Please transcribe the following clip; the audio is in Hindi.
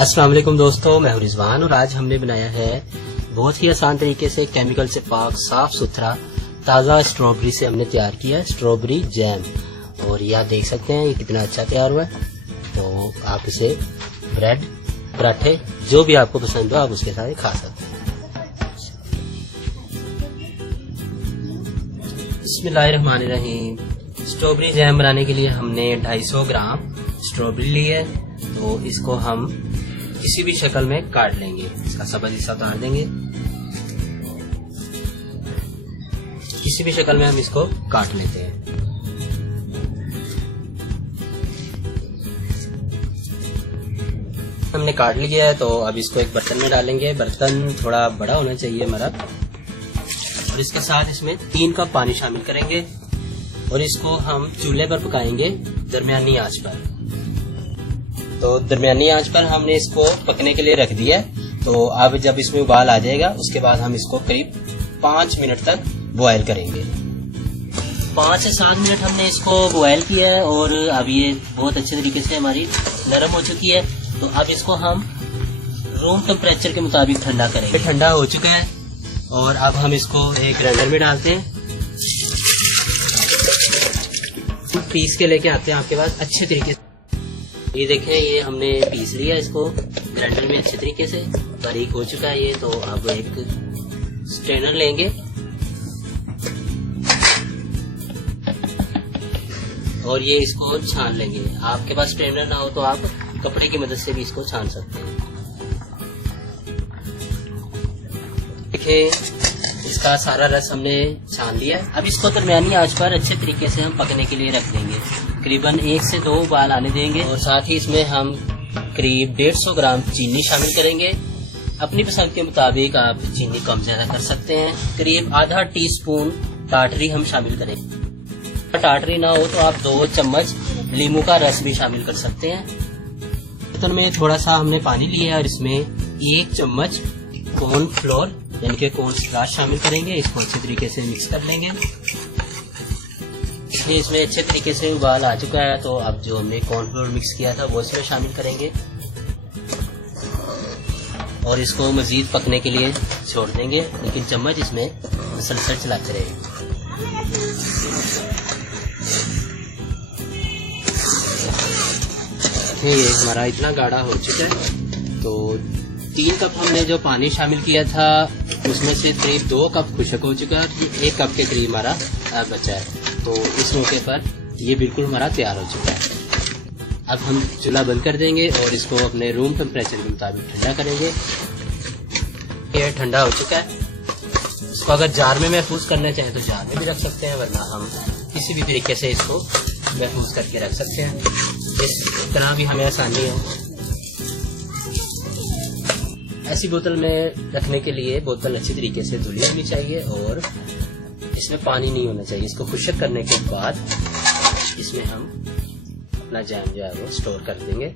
अस्सलाम वालेकुम दोस्तों, मैं हूं रिजवान और आज हमने बनाया है बहुत ही आसान तरीके से केमिकल से पाक साफ सुथरा ताज़ा स्ट्रॉबेरी से हमने तैयार किया है स्ट्रॉबेरी जैम। और ये आप देख सकते हैं ये कितना अच्छा तैयार हुआ है। तो आप इसे ब्रेड पराठे जो भी आपको पसंद हो आप उसके साथ खा सकते हैं। बिस्मिल्लाहिर्रहमानिर्रहीम। स्ट्रॉबेरी जैम बनाने के लिए हमने 250 ग्राम स्ट्रॉबेरी ली है। तो इसको हम किसी भी शक्ल में काट लेंगे, इसका सबज हिस्सा उतार देंगे। किसी भी शक्ल में हम इसको काट लेते हैं। हमने काट लिया है तो अब इसको एक बर्तन में डालेंगे। बर्तन थोड़ा बड़ा होना चाहिए हमारा। और इसके साथ इसमें 3 कप पानी शामिल करेंगे और इसको हम चूल्हे पर पकाएंगे दरमियानी आंच पर। तो दरमियानी आंच पर हमने इसको पकने के लिए रख दिया है। तो अब जब इसमें उबाल आ जाएगा उसके बाद हम इसको करीब 5 मिनट तक बॉयल करेंगे। 5 से 7 मिनट हमने इसको बॉयल किया है और अब ये बहुत अच्छे तरीके से हमारी नरम हो चुकी है। तो अब इसको हम रूम टेम्परेचर के मुताबिक ठंडा करेंगे। ठंडा हो चुका है और अब हम इसको एक ग्राइंडर में डालते हैं। पीस के लेके आते हैं आपके पास अच्छे तरीके से। ये देखें ये हमने पीस लिया इसको ग्राइंडर में अच्छे तरीके से, बारीक हो चुका है ये। तो अब एक स्ट्रेनर लेंगे और ये इसको छान लेंगे। आपके पास स्ट्रेनर ना हो तो आप कपड़े की मदद से भी इसको छान सकते हैं। देखिए इसका सारा रस हमने छान लिया। अब इसको दरमियानी आंच पर अच्छे तरीके से हम पकने के लिए रख देंगे। करीबन 1 से 2 उबाल आने देंगे और साथ ही इसमें हम करीब 150 ग्राम चीनी शामिल करेंगे। अपनी पसंद के मुताबिक आप चीनी कम ज्यादा कर सकते हैं। करीब आधा टीस्पून टाटरी हम शामिल करेंगे। टाटरी ना हो तो आप 2 चम्मच नींबू का रस भी शामिल कर सकते हैं। बर्तन में थोड़ा सा हमने पानी लिया और इसमें 1 चम्मच कॉर्न फ्लोर यानी कि कॉर्न स्टार्च शामिल करेंगे। इसको अच्छे तरीके से मिक्स कर लेंगे। इसलिए इसमें अच्छे तरीके से उबाल आ चुका है। तो अब जो हमने कॉर्न फ्लोर मिक्स किया था वो इसमें शामिल करेंगे और इसको मजीद पकने के लिए छोड़ देंगे, लेकिन चम्मच इसमें मुसलसल चलाते रहेंगे। ये हमारा इतना गाढ़ा हो चुका है। तो 3 कप हमने जो पानी शामिल किया था उसमें से करीब 2 कप खुशक हो चुका है। 1 कप के करीब हमारा बचा है। तो इस मौके पर ये बिल्कुल हमारा तैयार हो चुका है। अब हम चूल्हा बंद कर देंगे और इसको अपने रूम टेम्परेचर के मुताबिक ठंडा करेंगे। ये ठंडा हो चुका है। इसको अगर जार में महफूज करना चाहें तो जार में भी रख सकते हैं, वरना हम किसी भी तरीके से इसको महफूज करके रख सकते हैं। इस तरह भी हमें आसानी है। ऐसी बोतल में रखने के लिए बोतल अच्छी तरीके से धुली होनी चाहिए और इसमें पानी नहीं होना चाहिए। इसको खुशक करने के बाद इसमें हम अपना जैम जो है वो स्टोर कर देंगे।